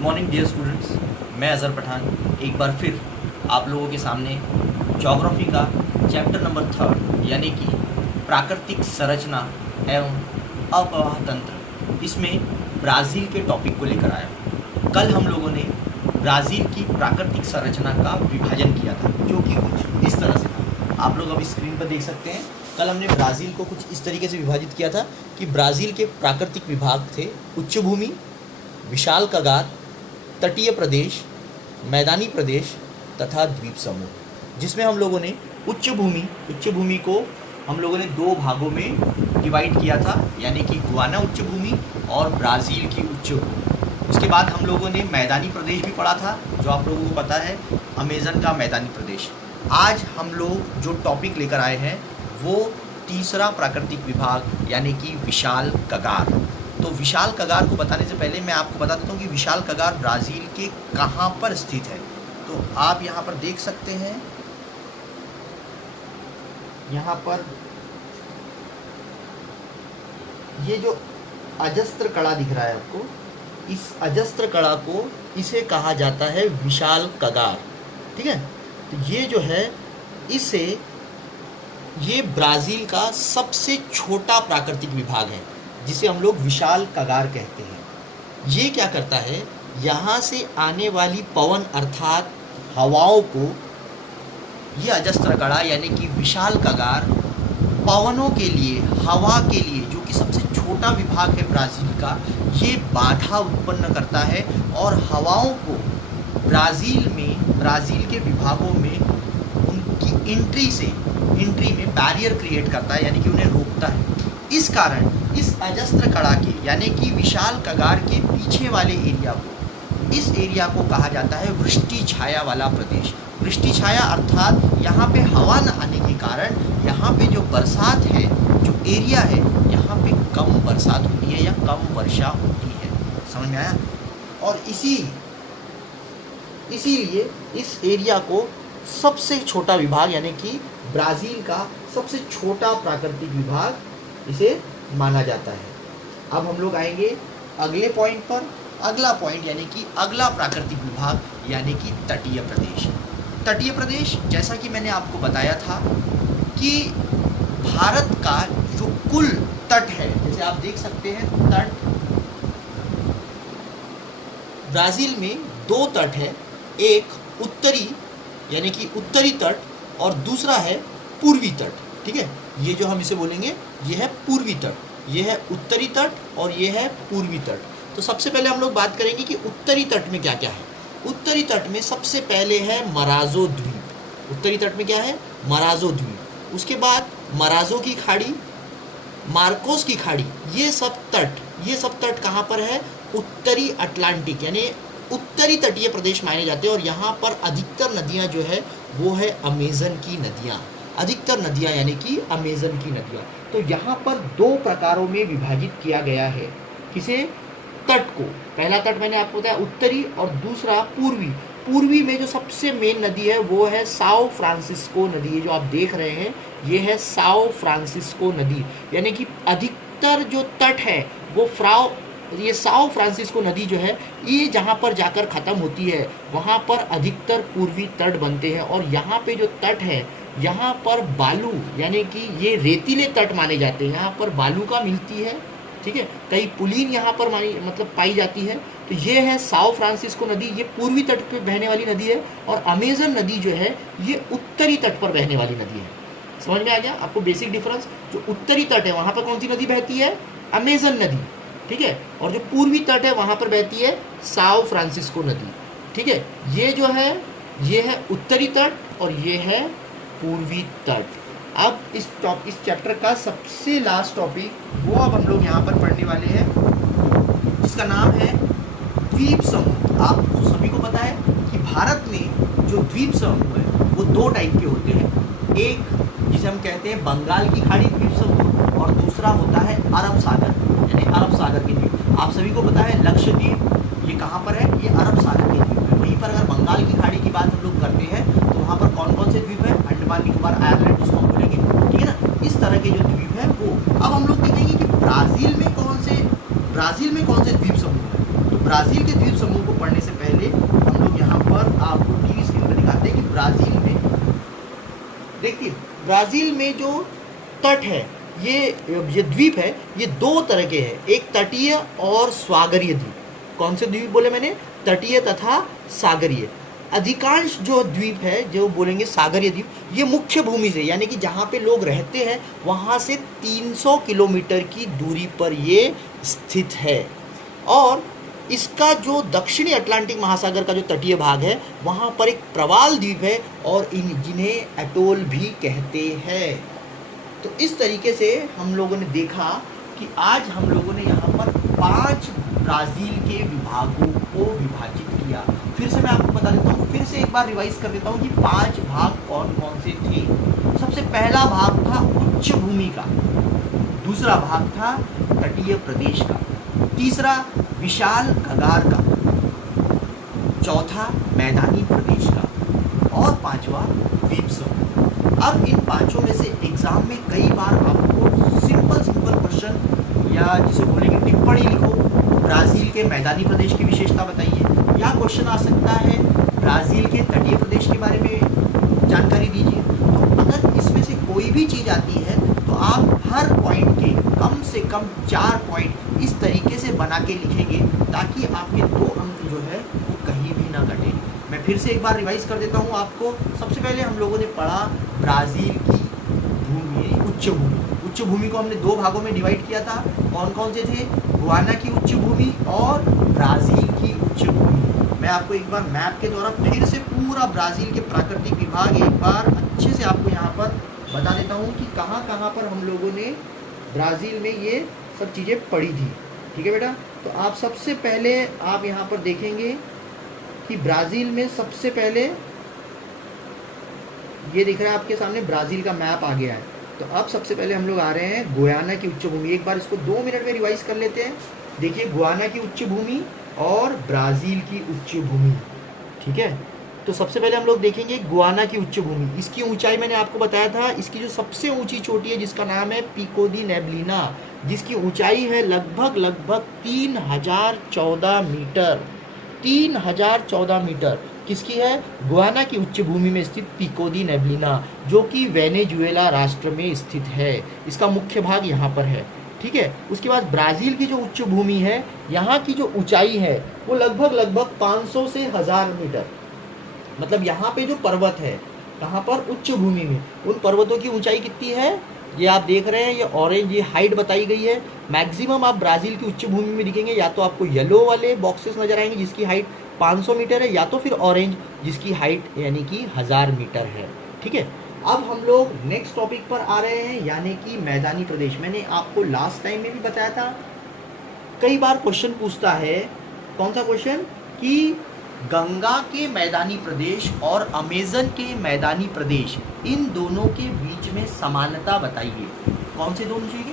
Morning dear students, मैं अज़हर पठान एक बार फिर आप लोगों के सामने ज्योग्राफी का चैप्टर नंबर 3 यानी कि प्राकृतिक संरचना एवं अप्रवाह तंत्र, इसमें ब्राज़ील के टॉपिक को लेकर आया। कल हम लोगों ने ब्राज़ील की प्राकृतिक संरचना का विभाजन किया था, जो कि कुछ इस तरह से था। आप लोग अब स्क्रीन पर देख सकते हैं। कल हमने ब्राज़ील को कुछ इस तरीके से विभाजित किया था कि ब्राज़ील के प्राकृतिक विभाग थे उच्च भूमि, विशाल कगार, तटीय प्रदेश, मैदानी प्रदेश तथा द्वीप समूह, जिसमें हम लोगों ने उच्च भूमि को हम लोगों ने दो भागों में डिवाइड किया था, यानी कि गुआना उच्च भूमि और ब्राज़ील की उच्च भूमि। उसके बाद हम लोगों ने मैदानी प्रदेश भी पढ़ा था, जो आप लोगों को पता है, अमेज़न का मैदानी प्रदेश। आज हम लोग जो टॉपिक लेकर आए हैं वो तीसरा प्राकृतिक विभाग यानी कि विशाल कगार। तो विशाल कगार को बताने से पहले मैं आपको बता देता हूँ कि विशाल कगार ब्राज़ील के कहाँ पर स्थित है। तो आप यहाँ पर देख सकते हैं, यहाँ पर ये जो अजस्त्र कड़ा दिख रहा है आपको, इस अजस्त्र कड़ा को इसे कहा जाता है विशाल कगार। ठीक है, तो ये जो है ये ब्राज़ील का सबसे छोटा प्राकृतिक विभाग है, जिसे हम लोग विशाल कगार कहते हैं। ये क्या करता है, यहाँ से आने वाली पवन अर्थात हवाओं को ये अजस्त्र कड़ा यानी कि विशाल कगार पवनों के लिए, हवा के लिए, जो कि सबसे छोटा विभाग है ब्राज़ील का, ये बाधा उत्पन्न करता है और हवाओं को ब्राज़ील के विभागों में उनकी एंट्री में बैरियर क्रिएट करता है, यानी कि उन्हें रोकता है। इस कारण इस अजस्त्र कड़ा के यानी कि विशाल कगार के पीछे वाले इस एरिया को कहा जाता है वृष्टि छाया वाला प्रदेश। वृष्टि छाया अर्थात यहाँ पे हवा न आने के कारण यहाँ पे जो बरसात है, जो एरिया है, यहाँ पे कम बरसात होती है या कम वर्षा होती है। समझ में आया? और इसीलिए इस एरिया को सबसे छोटा विभाग यानी कि ब्राज़ील का सबसे छोटा प्राकृतिक विभाग इसे माना जाता है। अब हम लोग आएंगे अगले पॉइंट पर। अगला पॉइंट यानी कि अगला प्राकृतिक विभाग यानी कि तटीय प्रदेश। तटीय प्रदेश, जैसा कि मैंने आपको बताया था कि भारत का जो कुल तट है, जैसे आप देख सकते हैं तट, ब्राज़ील में दो तट है, एक उत्तरी यानी कि उत्तरी तट और दूसरा है पूर्वी तट। ठीक है, ये जो हम इसे बोलेंगे ये है पूर्वी तट, ये है उत्तरी तट और ये है पूर्वी तट। तो सबसे पहले हम लोग बात करेंगे कि उत्तरी तट में क्या क्या है। उत्तरी तट में सबसे पहले है मराजो द्वीप। उत्तरी तट में क्या है? मराजो द्वीप। उसके बाद मराजो की खाड़ी, मार्कोस की खाड़ी, ये सब तट कहाँ पर है? उत्तरी अटलांटिक यानी उत्तरी तटीय प्रदेश माने जाते हैं। और यहाँ पर अधिकतर नदियाँ जो है वो है अमेज़न की नदियाँ, अधिकतर नदियाँ यानी कि अमेज़न की नदियाँ। तो यहाँ पर दो प्रकारों में विभाजित किया गया है। किसे? तट को। पहला तट मैंने आपको बताया उत्तरी और दूसरा पूर्वी। पूर्वी में जो सबसे मेन नदी है वो है साओ फ्रांसिस्को नदी। ये जो आप देख रहे हैं ये है साओ फ्रांसिस्को नदी, यानी कि अधिकतर जो तट है वो ये साओ फ्रांसिस्को नदी जो है, ये जहाँ पर जाकर ख़त्म होती है वहाँ पर अधिकतर पूर्वी तट बनते हैं। और यहाँ पे जो तट है यहाँ पर बालू यानी कि ये रेतीले तट माने जाते हैं, यहाँ पर बालू का मिलती है। ठीक है, कई पुलीन यहाँ पर पाई जाती है। तो ये है साओ फ्रांसिस्को नदी, ये पूर्वी तट पर बहने वाली नदी है। और अमेज़न नदी जो है ये उत्तरी तट पर बहने वाली नदी है। समझ में आ गया आपको बेसिक डिफरेंस? जो उत्तरी तट है वहाँ पर कौन सी नदी बहती है? अमेज़न नदी। ठीक है, और जो पूर्वी तट है वहाँ पर बहती है साओ फ्रांसिस्को नदी। ठीक है, ये जो है ये है उत्तरी तट और ये है पूर्वी तट। अब इस चैप्टर का सबसे लास्ट टॉपिक वो अब हम लोग यहाँ पर पढ़ने वाले हैं, जिसका नाम है द्वीप समूह। आप सभी को पता है कि भारत में जो द्वीप समूह है वो दो टाइप के होते हैं। एक जिसे हम कहते हैं बंगाल की खाड़ी द्वीप समूह और दूसरा होता है अरब सागर यानी अरब सागर के द्वीप। आप सभी को पता है लक्षद्वीप ये कहाँ पर है? ये अरब सागर के द्वीप है। वहीं पर अगर बंगाल की खाड़ी की बात हम लोग करते हैं तो वहाँ पर कौन कौन से द्वीप है? अंडमान निकोबार आइलैंड जिसको हम बोलेंगे। ठीक है ना, इस तरह के जो द्वीप है वो। अब हम लोग देखेंगे कि ब्राज़ील में कौन से द्वीप समूह है। तो ब्राज़ील के द्वीप समूह को पढ़ने से पहले हम लोग यहाँ पर आपको टीवी स्क्रीन पर दिखाते हैं कि ब्राज़ील में, देखिए ब्राज़ील में जो तट है, ये द्वीप है, ये दो तरह के हैं, एक तटीय और सागरीय द्वीप। कौन से द्वीप बोले मैंने? तटीय तथा सागरीय। अधिकांश जो द्वीप है, जो बोलेंगे सागरीय द्वीप, ये मुख्य भूमि से, यानी कि जहाँ पे लोग रहते हैं वहाँ से 300 किलोमीटर की दूरी पर ये स्थित है। और इसका जो दक्षिणी अटलांटिक महासागर का जो तटीय भाग है, वहाँ पर एक प्रवाल द्वीप है और जिन्हें एटोल भी कहते हैं। तो इस तरीके से हम लोगों ने देखा कि आज हम लोगों ने यहाँ पर 5 ब्राज़ील के विभागों को विभाजित किया। फिर से मैं आपको बता देता हूँ, फिर से एक बार रिवाइज कर देता हूँ कि 5 भाग कौन कौन से थे। सबसे पहला भाग था उच्च भूमि का, दूसरा भाग था तटीय प्रदेश का, तीसरा विशाल कगार का, चौथा मैदानी प्रदेश का और पांचवा द्वीप समूह। अब इन पांचों में से एग्जाम में कई बार आपको सिंपल क्वेश्चन या जिसे बोलेंगे टिप्पणी लिखो, ब्राज़ील के मैदानी प्रदेश की विशेषता बताइए, या क्वेश्चन आ सकता है ब्राज़ील के तटीय प्रदेश के बारे में जानकारी दीजिए। तो अगर इसमें से कोई भी चीज़ आती है तो आप हर पॉइंट के कम से कम 4 पॉइंट इस तरीके से बना के लिखेंगे ताकि आपके 2 अंक जो है वो कहीं भी ना घटे। मैं फिर से एक बार रिवाइज कर देता हूँ आपको। सबसे पहले हम लोगों ने पढ़ा ब्राज़ील की भूमि, उच्च भूमि। उच्च भूमि को हमने 2 भागों में डिवाइड किया था। कौन कौन से थे? गुयाना की उच्च भूमि और ब्राज़ील की उच्च भूमि। मैं आपको एक बार मैप के द्वारा फिर से पूरा ब्राज़ील के प्राकृतिक विभाग एक बार अच्छे से आपको यहाँ पर बता देता हूँ कि कहाँ कहाँ पर हम लोगों ने ब्राज़ील में ये सब चीज़ें पढ़ी थी। ठीक है बेटा, तो आप सबसे पहले आप यहाँ पर देखेंगे कि ब्राज़ील में सबसे पहले ये दिख रहा है आपके सामने, ब्राज़ील का मैप आ गया है। तो अब सबसे पहले हम लोग आ रहे हैं गुयाना की उच्च भूमि। एक बार इसको 2 मिनट में रिवाइज कर लेते हैं। देखिए गुयाना की उच्च भूमि और ब्राज़ील की उच्च भूमि। ठीक है, तो सबसे पहले हम लोग देखेंगे गुयाना की उच्च भूमि। इसकी ऊंचाई मैंने आपको बताया था, इसकी जो सबसे ऊंची चोटी है जिसका नाम है पिको दी नेबलिना, जिसकी ऊंचाई है लगभग 3014 मीटर। 3014 मीटर किसकी है? गुयाना की उच्च भूमि में स्थित पिको दी नेबलिना, जो कि वेनेजुएला राष्ट्र में स्थित है। इसका मुख्य भाग यहाँ पर है। ठीक है, उसके बाद ब्राज़ील की जो उच्च भूमि है, यहाँ की जो ऊंचाई है वो लगभग 500 से 1000 मीटर। मतलब यहाँ पे जो पर्वत है, कहाँ पर? उच्च भूमि में, उन पर्वतों की ऊंचाई कितनी है? ये आप देख रहे हैं, ये ऑरेंज, ये हाइट बताई गई है। मैक्सिमम आप ब्राज़ील की उच्च भूमि में दिखेंगे, या तो आपको येलो वाले बॉक्सेस नजर आएंगे जिसकी हाइट 500 मीटर है, या तो फिर ऑरेंज जिसकी हाइट यानी कि 1000 मीटर है। ठीक है, अब हम लोग नेक्स्ट टॉपिक पर आ रहे हैं, यानी कि मैदानी प्रदेश। मैंने आपको लास्ट टाइम में भी बताया था, कई बार क्वेश्चन पूछता है, कौन सा क्वेश्चन? कि गंगा के मैदानी प्रदेश और अमेज़न के मैदानी प्रदेश, इन दोनों के बीच में समानता बताइए। कौन से दोनों चीज़ें?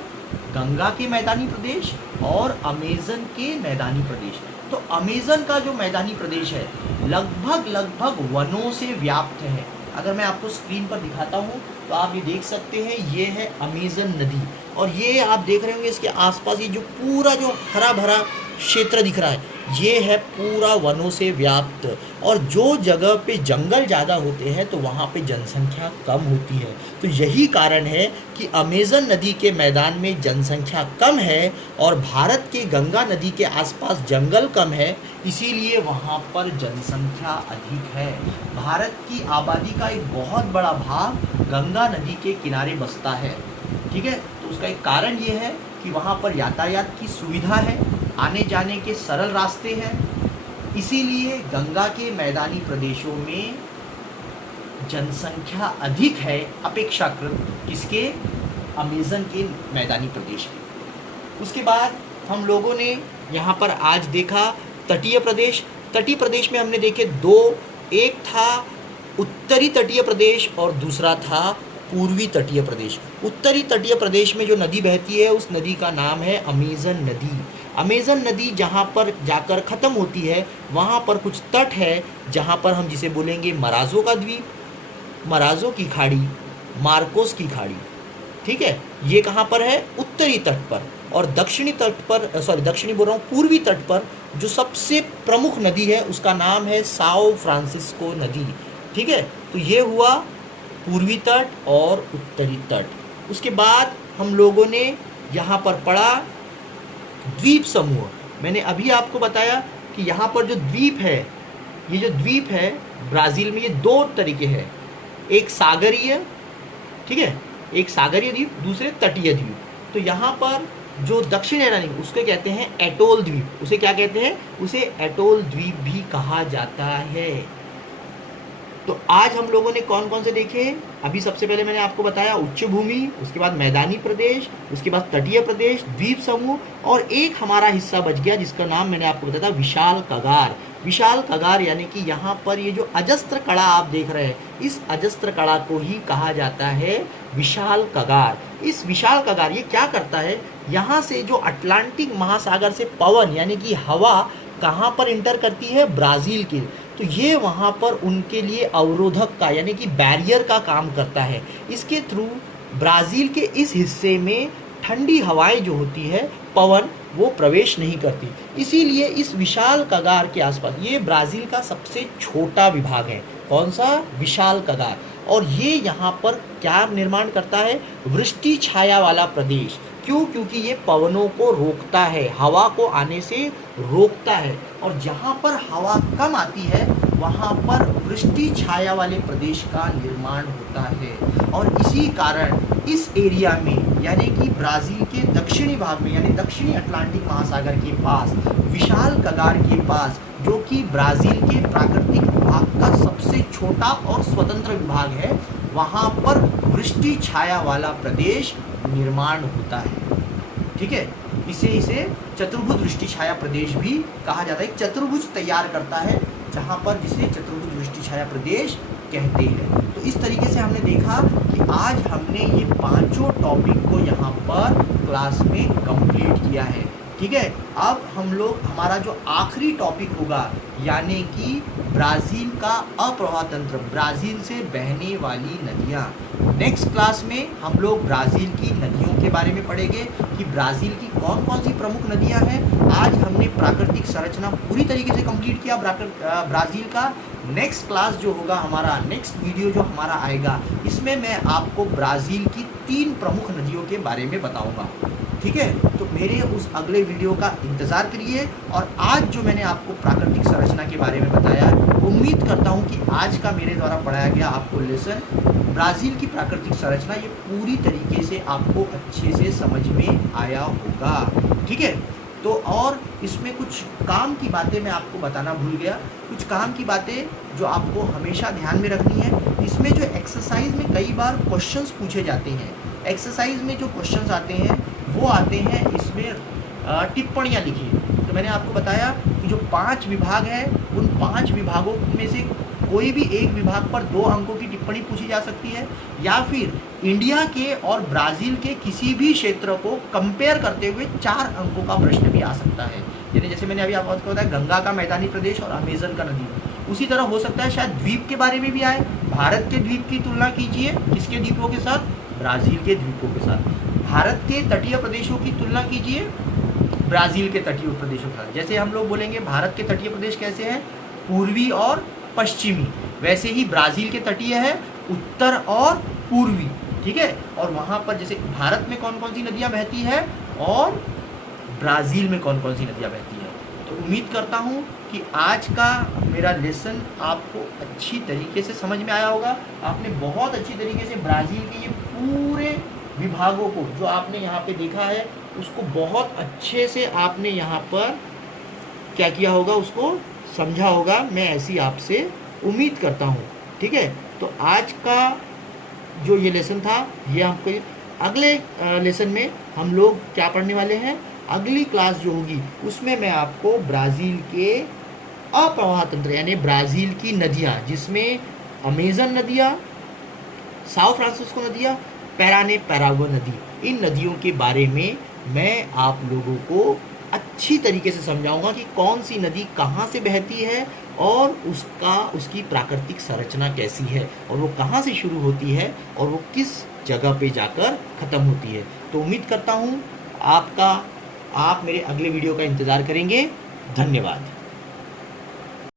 गंगा के मैदानी प्रदेश और अमेज़न के मैदानी प्रदेश। तो अमेज़न का जो मैदानी प्रदेश है लगभग वनों से व्याप्त है। अगर मैं आपको स्क्रीन पर दिखाता हूँ तो आप ये देख सकते हैं, ये है अमेज़न नदी, और ये आप देख रहे होंगे इसके आसपास ये जो पूरा जो हरा भरा क्षेत्र दिख रहा है, ये है पूरा वनों से व्याप्त। और जो जगह पे जंगल ज़्यादा होते हैं तो वहाँ पे जनसंख्या कम होती है। तो यही कारण है कि अमेज़न नदी के मैदान में जनसंख्या कम है और भारत के गंगा नदी के आसपास जंगल कम है, इसीलिए वहाँ पर जनसंख्या अधिक है। भारत की आबादी का एक बहुत बड़ा भाग गंगा नदी के किनारे बसता है। ठीक है, तो उसका एक कारण ये है कि वहाँ पर यातायात की सुविधा है, आने जाने के सरल रास्ते हैं, इसीलिए गंगा के मैदानी प्रदेशों में जनसंख्या अधिक है अपेक्षाकृत किसके? अमेज़न के मैदानी प्रदेश के। उसके बाद हम लोगों ने यहाँ पर आज देखा तटीय प्रदेश। तटीय प्रदेश में हमने देखे 2, एक था उत्तरी तटीय प्रदेश और दूसरा था पूर्वी तटीय प्रदेश। उत्तरी तटीय प्रदेश में जो नदी बहती है उस नदी का नाम है अमेज़न नदी। अमेज़न नदी जहाँ पर जाकर ख़त्म होती है वहाँ पर कुछ तट है जहाँ पर हम जिसे बोलेंगे मराजो का द्वीप, मराजो की खाड़ी, मार्कोस की खाड़ी। ठीक है, ये कहाँ पर है? उत्तरी तट पर। और दक्षिणी तट पर दक्षिणी बोल रहा हूँ, पूर्वी तट पर जो सबसे प्रमुख नदी है उसका नाम है साओ फ्रांसिस्को नदी। ठीक है, तो ये हुआ पूर्वी तट और उत्तरी तट। उसके बाद हम लोगों ने यहाँ पर पढ़ा द्वीप समूह। मैंने अभी आपको बताया कि यहाँ पर जो द्वीप है, ये जो द्वीप है ब्राज़ील में, ये दो तरीके हैं, एक सागरीय, ठीक है, एक सागरीय द्वीप, दूसरे तटीय द्वीप। तो यहाँ पर जो दक्षिण एरानी उसके कहते हैं एटोल द्वीप। उसे क्या कहते हैं? उसे एटोल द्वीप भी कहा जाता है। तो आज हम लोगों ने कौन कौन से देखे? अभी सबसे पहले मैंने आपको बताया उच्च भूमि, उसके बाद मैदानी प्रदेश, उसके बाद तटीय प्रदेश, द्वीप समूह, और एक हमारा हिस्सा बच गया जिसका नाम मैंने आपको बताया था विशाल कगार। विशाल कगार यानी कि यहाँ पर ये जो अजस्त्र कड़ा आप देख रहे हैं, इस अजस्त्र कड़ा को ही कहा जाता है विशाल कगार। इस विशाल कगार ये क्या करता है, यहाँ से जो अटलांटिक महासागर से पवन यानी कि हवा कहाँ पर इंटर करती है? ब्राज़ील के। तो ये वहाँ पर उनके लिए अवरोधक का यानी कि बैरियर का काम करता है। इसके थ्रू ब्राज़ील के इस हिस्से में ठंडी हवाएं जो होती है, पवन, वो प्रवेश नहीं करती। इसीलिए इस विशाल कगार के आसपास, ये ब्राज़ील का सबसे छोटा विभाग है। कौन सा? विशाल कगार। और ये यहाँ पर क्या निर्माण करता है? वृष्टि छाया वाला प्रदेश। क्यों? क्योंकि ये पवनों को रोकता है, हवा को आने से रोकता है। और जहाँ पर हवा कम आती है वहाँ पर वृष्टि छाया वाले प्रदेश का निर्माण होता है। और इसी कारण इस एरिया में यानी कि ब्राज़ील के दक्षिणी भाग में यानी दक्षिणी अटलांटिक महासागर के पास, विशाल कगार के पास, जो कि ब्राज़ील के प्राकृतिक विभाग का सबसे छोटा और स्वतंत्र विभाग है, वहाँ पर वृष्टि छाया वाला प्रदेश निर्माण होता है। ठीक है, इसे चतुर्भुज वृष्टि छाया प्रदेश भी कहा जाता है। एक चतुर्भुज तैयार करता है जहाँ पर जिसे चतुर्भुज वृष्टि छाया प्रदेश कहते हैं। तो इस तरीके से हमने देखा कि आज हमने ये पांचों टॉपिक को यहाँ पर क्लास में कंप्लीट किया है। ठीक है, अब हम लोग हमारा जो आखिरी टॉपिक होगा यानी कि ब्राज़ील का अप्रवाह तंत्र, ब्राज़ील से बहने वाली नदियाँ। नेक्स्ट क्लास में हम लोग ब्राज़ील की नदियों के बारे में पढ़ेंगे कि ब्राज़ील की कौन कौन सी प्रमुख नदियाँ हैं। आज हमने प्राकृतिक संरचना पूरी तरीके से कंप्लीट किया ब्राज़ील का। नेक्स्ट क्लास जो होगा हमारा, नेक्स्ट वीडियो जो हमारा आएगा, इसमें मैं आपको ब्राज़ील की 3 प्रमुख नदियों के बारे में बताऊँगा। ठीक है, तो मेरे उस अगले वीडियो का इंतज़ार करिए। और आज जो मैंने आपको प्राकृतिक संरचना के बारे में बताया, उम्मीद करता हूँ कि आज का मेरे द्वारा पढ़ाया गया आपको लेसन ब्राज़ील की प्राकृतिक संरचना ये पूरी तरीके से आपको अच्छे से समझ में आया होगा। ठीक है, तो और इसमें कुछ काम की बातें मैं आपको बताना भूल गया, कुछ काम की बातें जो आपको हमेशा ध्यान में रखनी है। इसमें जो एक्सरसाइज में कई बार क्वेश्चंस पूछे जाते हैं, एक्सरसाइज में जो क्वेश्चंस आते हैं वो आते हैं इसमें टिप्पणियाँ लिखिए। तो मैंने आपको बताया कि जो 5 विभाग हैं, उन 5 विभागों में से कोई भी एक विभाग पर 2 अंकों की टिप्पणी पूछी जा सकती है, या फिर इंडिया के और ब्राज़ील के किसी भी क्षेत्र को कंपेयर करते हुए 4 अंकों का प्रश्न भी आ सकता है। यानी जैसे मैंने अभी आपको बताया गंगा का मैदानी प्रदेश और अमेजन का नदी। उसी तरह हो सकता है शायद द्वीप के बारे में भी आए, भारत के द्वीप की तुलना कीजिए किसके द्वीपों के साथ? ब्राज़ील के द्वीपों के साथ। भारत के तटीय प्रदेशों की तुलना कीजिए ब्राज़ील के तटीय प्रदेशों के साथ। जैसे हम लोग बोलेंगे भारत के तटीय प्रदेश कैसे हैं? पूर्वी और पश्चिमी। वैसे ही ब्राज़ील के तटीय है उत्तर और पूर्वी। ठीक है, और वहाँ पर जैसे भारत में कौन कौन सी नदियाँ बहती है और ब्राज़ील में कौन कौन सी नदियाँ बहती है। तो उम्मीद करता हूँ कि आज का मेरा लेसन आपको अच्छी तरीके से समझ में आया होगा। आपने बहुत अच्छी तरीके से ब्राज़ील के ये पूरे विभागों को जो आपने यहाँ पे देखा है उसको बहुत अच्छे से आपने यहाँ पर क्या किया होगा, उसको समझा होगा। मैं ऐसी आपसे उम्मीद करता हूँ। ठीक है, तो आज का जो ये लेसन था ये हमको, अगले लेसन में हम लोग क्या पढ़ने वाले हैं, अगली क्लास जो होगी उसमें मैं आपको ब्राज़ील के अप्रवाह तंत्र यानी ब्राज़ील की नदियाँ, जिसमें अमेजन नदियाँ, साओ फ्रांसिस्को नदियाँ, पैराने पैरागुआ नदी, इन नदियों के बारे में मैं आप लोगों को अच्छी तरीके से समझाऊंगा कि कौन सी नदी कहाँ से बहती है और उसकी प्राकृतिक संरचना कैसी है और वो कहाँ से शुरू होती है और वो किस जगह पे जाकर ख़त्म होती है। तो उम्मीद करता हूँ आप मेरे अगले वीडियो का इंतज़ार करेंगे। धन्यवाद।